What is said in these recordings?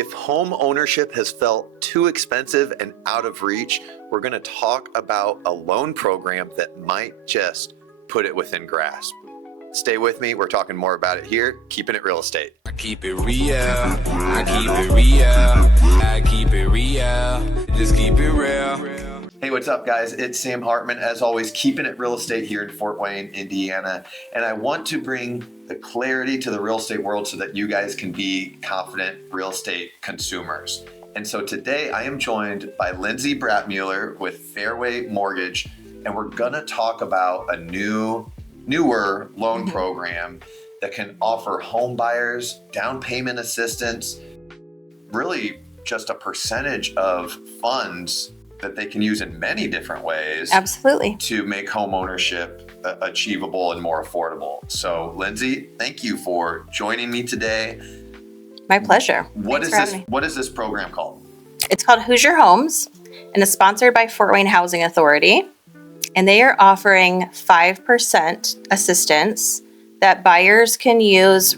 If home ownership has felt too expensive and out of reach, we're going to talk about a loan program that might just put it within grasp. Stay with me. We're talking more about it here. Keeping It Real Estate. I keep it real. I keep it real. I keep it real. Just keep it real. Hey, what's up, guys? It's Sam Hartman, as always, keeping it real estate here in Fort Wayne, Indiana. And I want to bring the clarity to the real estate world so that you guys can be confident real estate consumers. And so today I am joined by Lindsay Bratmuller with Fairway Mortgage, and we're gonna talk about a newer loan program that can offer home buyers down payment assistance, really just a percentage of funds that they can use in many different ways. Absolutely. To make home ownership achievable and more affordable. So Lindsay, thank you for joining me today. My pleasure. What is this program called? It's called Hoosier Homes, and it's sponsored by Fort Wayne Housing Authority. And they are offering 5% assistance that buyers can use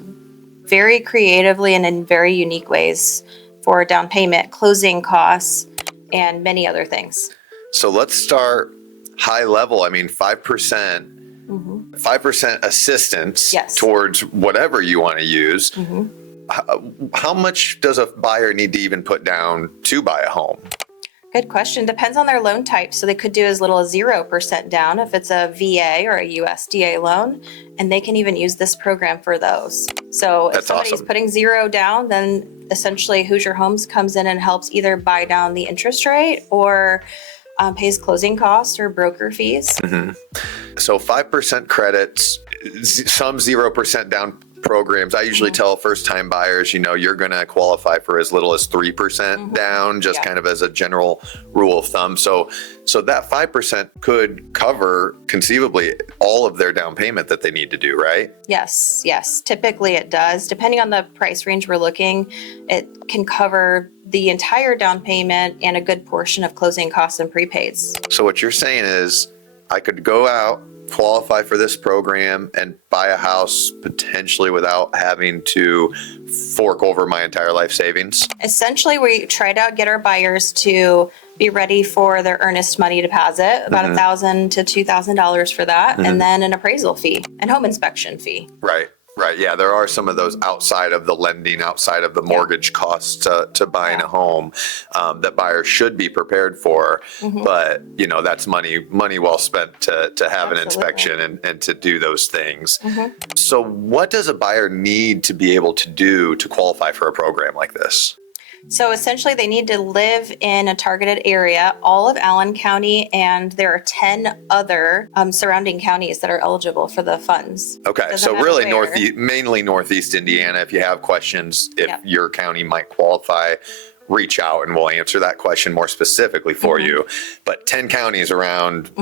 very creatively and in very unique ways for down payment, closing costs, and many other things. So let's start high level. I mean, 5% assistance towards whatever you want to use. How much does a buyer need to even put down to buy a home? Good question. Depends on their loan type. So they could do as little as 0% down if it's a VA or a USDA loan, and they can even use this program for those. So if somebody's putting zero down, then essentially Hoosier Homes comes in and helps either buy down the interest rate or pays closing costs or broker fees. So 5% credits, some 0% down programs. I usually tell first-time buyers, you're going to qualify for as little as 3% down, just kind of as a general rule of thumb. So that 5% could cover conceivably all of their down payment that they need to do, right? Yes. Typically it does. Depending on the price range we're looking, it can cover the entire down payment and a good portion of closing costs and prepaids. So what you're saying is I could go out, qualify for this program, and buy a house potentially without having to fork over my entire life savings? Essentially, we try to get our buyers to be ready for their earnest money deposit, about $1,000 to $2,000 for that, and then an appraisal fee and home inspection fee. Right. Yeah, there are some of those outside of the lending, outside of the mortgage costs to buying a home that buyers should be prepared for. But, that's money well spent to have an inspection and to do those things. So what does a buyer need to be able to do to qualify for a program like this? So essentially they need to live in a targeted area, all of Allen County, and there are 10 other surrounding counties that are eligible for the funds. Okay, so really mainly Northeast Indiana. If you have questions, if your county might qualify, reach out and we'll answer that question more specifically for you. But 10 counties around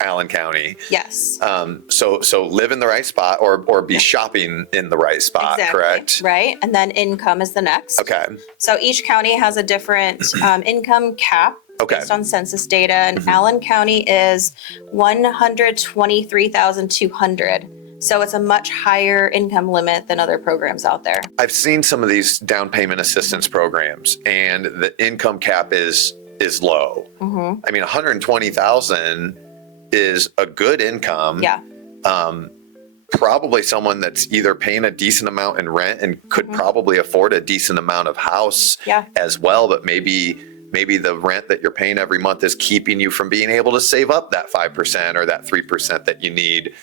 Allen County. Yes. So live in the right spot or be shopping in the right spot, correct? Right. And then income is the next. Okay. So each county has a different income cap based on census data. And Allen County is $123,200. So it's a much higher income limit than other programs out there. I've seen some of these down payment assistance programs, and the income cap is low. I mean, $120,000 is a good income. Yeah. Probably someone that's either paying a decent amount in rent and could probably afford a decent amount of house as well, but maybe the rent that you're paying every month is keeping you from being able to save up that 5% or that 3% that you need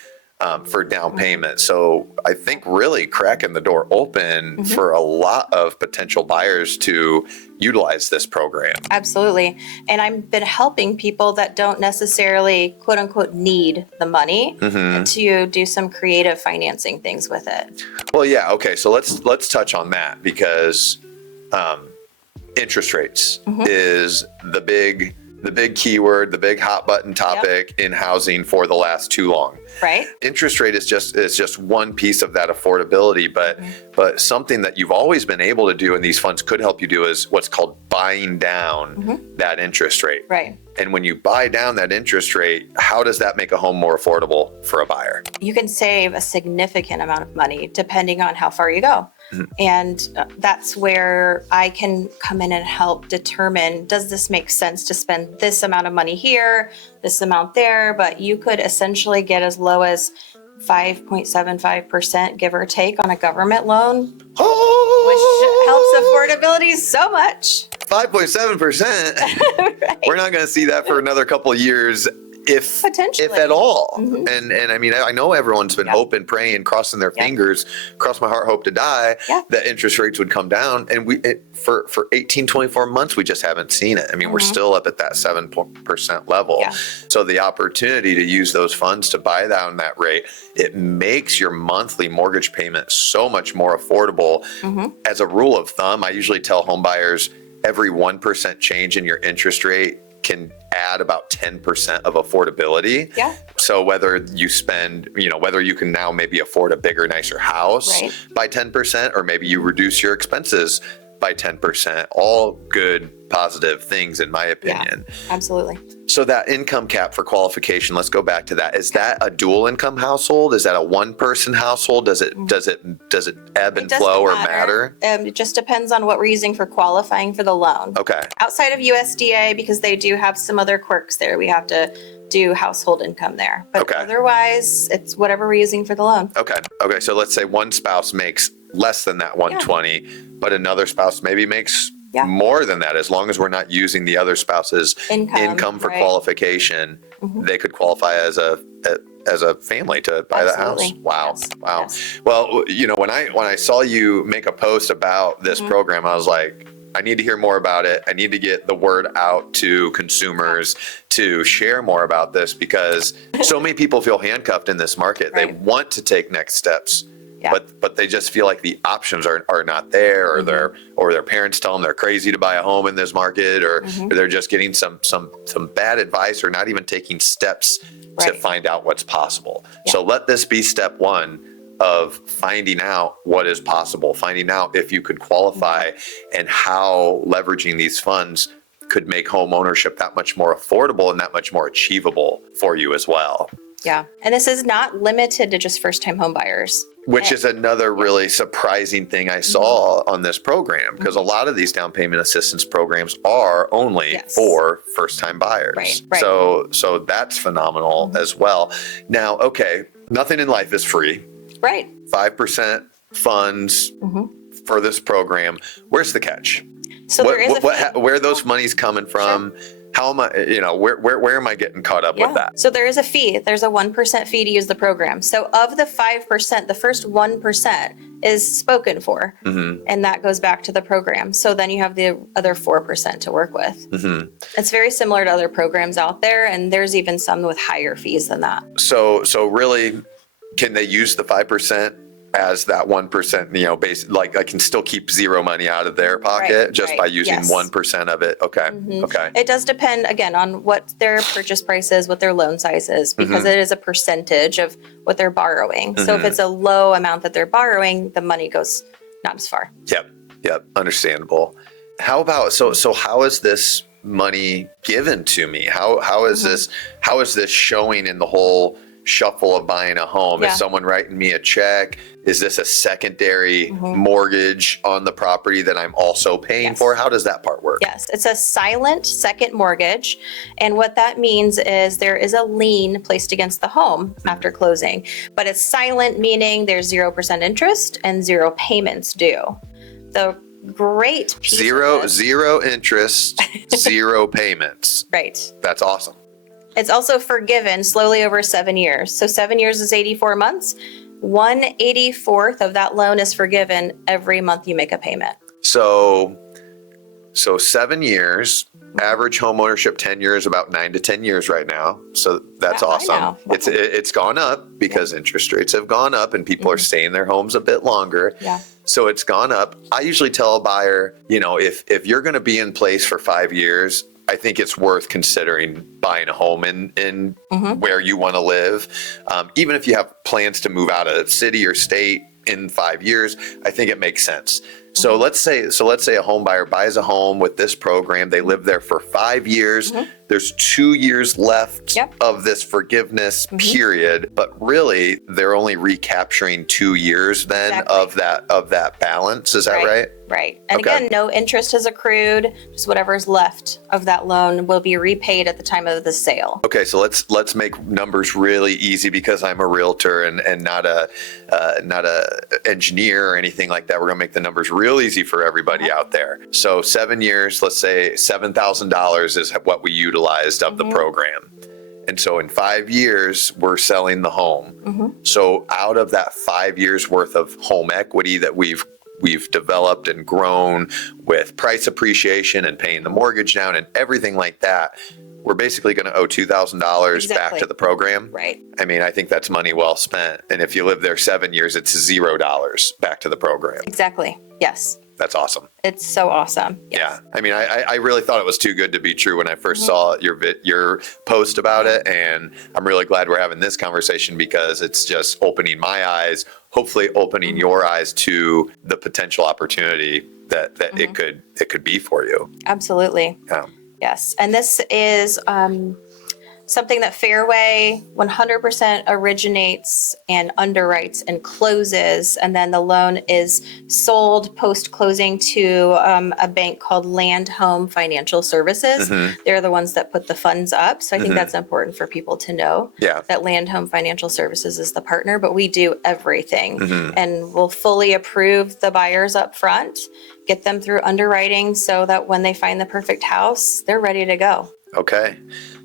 for down payment. So I think really cracking the door open for a lot of potential buyers to utilize this program. Absolutely. And I've been helping people that don't necessarily quote unquote need the money to do some creative financing things with it. Well, yeah. Okay. So let's touch on that because interest rates is the big keyword, the big hot button topic in housing for the last too long. Right. Interest rate is just one piece of that affordability, but something that you've always been able to do and these funds could help you do is what's called buying down that interest rate. Right. And when you buy down that interest rate, how does that make a home more affordable for a buyer? You can save a significant amount of money depending on how far you go. And that's where I can come in and help determine, does this make sense to spend this amount of money here, this amount there? But you could essentially get as low as 5.75%, give or take, on a government loan, which helps affordability so much. 5.7%. Right. We're not going to see that for another couple of years, if at all. And I mean, I know everyone's been hoping, praying, crossing their fingers, cross my heart, hope to die, that interest rates would come down. And for 18, 24 months, we just haven't seen it. I mean, we're still up at that 7% level. So the opportunity to use those funds to buy down that rate, it makes your monthly mortgage payment so much more affordable. As a rule of thumb, I usually tell home buyers every 1% change in your interest rate can add about 10% of affordability. So whether you spend, whether you can now maybe afford a bigger, nicer house by 10%, or maybe you reduce your expenses by 10%, all good, positive things in my opinion. Absolutely. So that income cap for qualification, let's go back to that. Is that a dual income household? Is that a one person household? Does it ebb and flow or matter? It just depends on what we're using for qualifying for the loan. Okay. Outside of USDA, because they do have some other quirks there, we have to do household income there. But otherwise, it's whatever we're using for the loan. Okay. So let's say one spouse makes less than that 120, but another spouse maybe makes more than that. As long as we're not using the other spouse's income for qualification, they could qualify as a family to buy that house. Wow. Yes. Well, when I saw you make a post about this program, I was like, I need to hear more about it. I need to get the word out to consumers to share more about this, because so many people feel handcuffed in this market. They want to take next steps, but they just feel like the options are not there, or their parents tell them they're crazy to buy a home in this market, or they're just getting some bad advice, or not even taking steps to find out what's possible. So let this be step one of finding out what is possible, finding out if you could qualify, and how leveraging these funds could make home ownership that much more affordable and that much more achievable for you as well. Yeah. And this is not limited to just first-time home buyers. Which is another really surprising thing I saw on this program, because a lot of these down payment assistance programs are only for first-time buyers. Right. So that's phenomenal as well. Now, okay, nothing in life is free. Right. 5% funds for this program. Where's the catch? So there is where are those monies coming from? How am I, where am I getting caught up with that? So there is a fee. There's a 1% fee to use the program. So of the 5%, the first 1% is spoken for, and that goes back to the program. So then you have the other 4% to work with. It's very similar to other programs out there, and there's even some with higher fees than that. So really, can they use the 5% as that 1%, base, like I can still keep zero money out of their pocket by using 1% of it. Okay. Okay. It does depend, again, on what their purchase price is, what their loan size is, because it is a percentage of what they're borrowing. So if it's a low amount that they're borrowing, the money goes not as far. Yep. Understandable. How about, so how is this money given to me? How is this showing in the whole shuffle of buying a home? Is someone writing me a check? Is this a secondary mortgage on the property that I'm also paying for? How does that part work? Yes, it's a silent second mortgage. And what that means is there is a lien placed against the home after closing, but it's silent, meaning there's 0% interest and 0 payments due. The great piece zero interest, 0 payments. Right. That's awesome. It's also forgiven slowly over 7 years. So 7 years is 84 months. 1/84th of that loan is forgiven every month you make a payment. So 7 years, average home ownership tenure is about 9 to 10 years right now. So that's awesome. It's gone up because interest rates have gone up and people are staying in their homes a bit longer. So it's gone up. I usually tell a buyer, if you're going to be in place for 5 years, I think it's worth considering buying a home in where you want to live. Even if you have plans to move out of city or state in 5 years, I think it makes sense. So let's say a home buyer buys a home with this program. They live there for 5 years. There's 2 years left of this forgiveness period, but really they're only recapturing 2 years then of that balance. Is that right? Right. And again, no interest is accrued. Just whatever's left of that loan will be repaid at the time of the sale. Okay, so let's make numbers really easy because I'm a realtor and not a engineer or anything like that. We're gonna make the numbers real easy for everybody out there. So 7 years, let's say $7,000 is what we utilized of the program. And so in 5 years, we're selling the home. So out of that 5 years worth of home equity that we've developed and grown with price appreciation and paying the mortgage down and everything like that, we're basically going to owe $2,000 back to the program. Right. I mean, I think that's money well spent. And if you live there 7 years, it's $0 back to the program. Exactly. Yes. That's awesome. It's so awesome. Yes. Yeah. I mean, I really thought it was too good to be true when I first saw your post about it. And I'm really glad we're having this conversation because it's just opening my eyes, hopefully opening your eyes to the potential opportunity that it could be for you. Absolutely. Yeah. Yes. And this is something that Fairway 100% originates and underwrites and closes. And then the loan is sold post-closing to a bank called Land Home Financial Services. They're the ones that put the funds up. So I think that's important for people to know that Land Home Financial Services is the partner, but we do everything. And we'll fully approve the buyers up front, get them through underwriting so that when they find the perfect house, they're ready to go. Okay.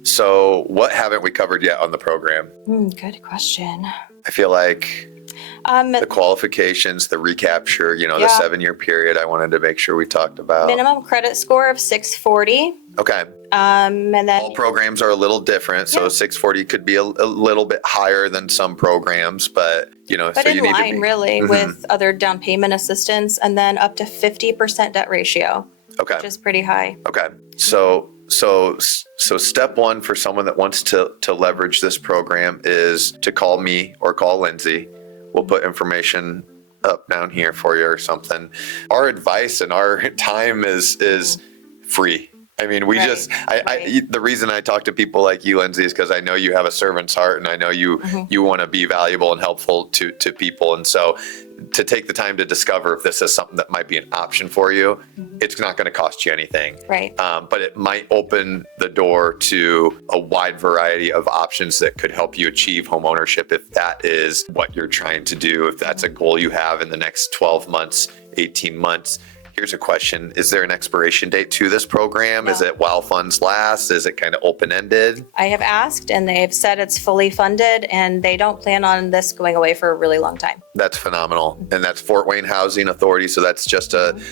So what haven't we covered yet on the program? Good question. I feel like the qualifications, the recapture, the 7-year period, I wanted to make sure we talked about. Minimum credit score of 640. Okay. And then all programs are a little different. So 640 could be a little bit higher than some programs, but but so in you need line to be, really with other down payment assistance, and then up to 50% debt ratio, which is pretty high. Okay. So step one for someone that wants to leverage this program is to call me or call Lindsay. We'll put information up down here for you or something. Our advice and our time is free. I mean, we the reason I talk to people like you, Lindsay, is because I know you have a servant's heart and I know you want to be valuable and helpful to people. And so to take the time to discover if this is something that might be an option for you, it's not going to cost you anything. Right. But it might open the door to a wide variety of options that could help you achieve home ownership if that is what you're trying to do, if that's a goal you have in the next 12 months, 18 months. Here's a question. Is there an expiration date to this program? No. Is it while funds last? Is it kind of open-ended? I have asked and they've said it's fully funded and they don't plan on this going away for a really long time. That's phenomenal. And that's Fort Wayne Housing Authority. So that's just an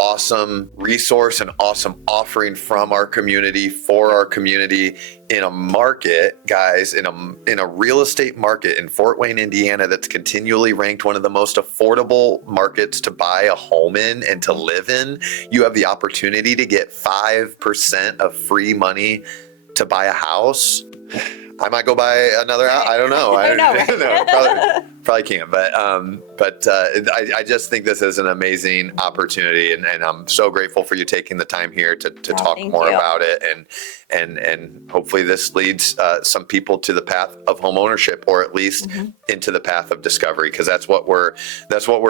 awesome resource, an awesome offering from our community for our community in a market, guys, in a real estate market in Fort Wayne, Indiana, that's continually ranked one of the most affordable markets to buy a home in and to live in. You have the opportunity to get 5% of free money to buy a house. I might go buy another house. I don't know. I know, right? No, probably can't. But I just think this is an amazing opportunity, and I'm so grateful for you taking the time here to talk more about it, and hopefully this leads some people to the path of home ownership, or at least into the path of discovery, because that's what we're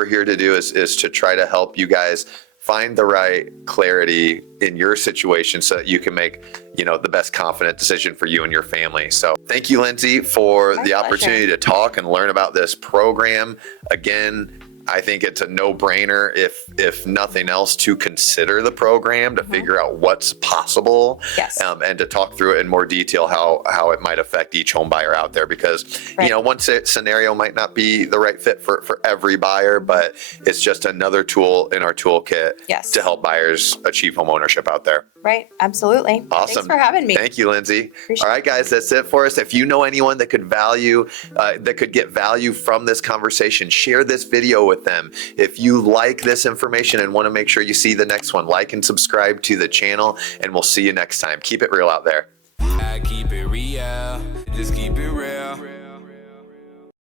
here to do is to try to help you guys find the right clarity in your situation so that you can make, the best confident decision for you and your family. So thank you, Lindsay, for the opportunity to talk and learn about this program. Again, I think it's a no-brainer, if nothing else, to consider the program, to figure out what's possible, and to talk through it in more detail how it might affect each home buyer out there. Because one scenario might not be the right fit for every buyer, but it's just another tool in our toolkit to help buyers achieve home ownership out there. Right. Absolutely. Awesome. Thanks for having me. Thank you, Lindsay. All right, guys, that's it for us. If you know anyone that could get value from this conversation, share this video with them. If you like this information and want to make sure you see the next one, like and subscribe to the channel, and we'll see you next time. Keep it real out there. I keep it real, just keep it real.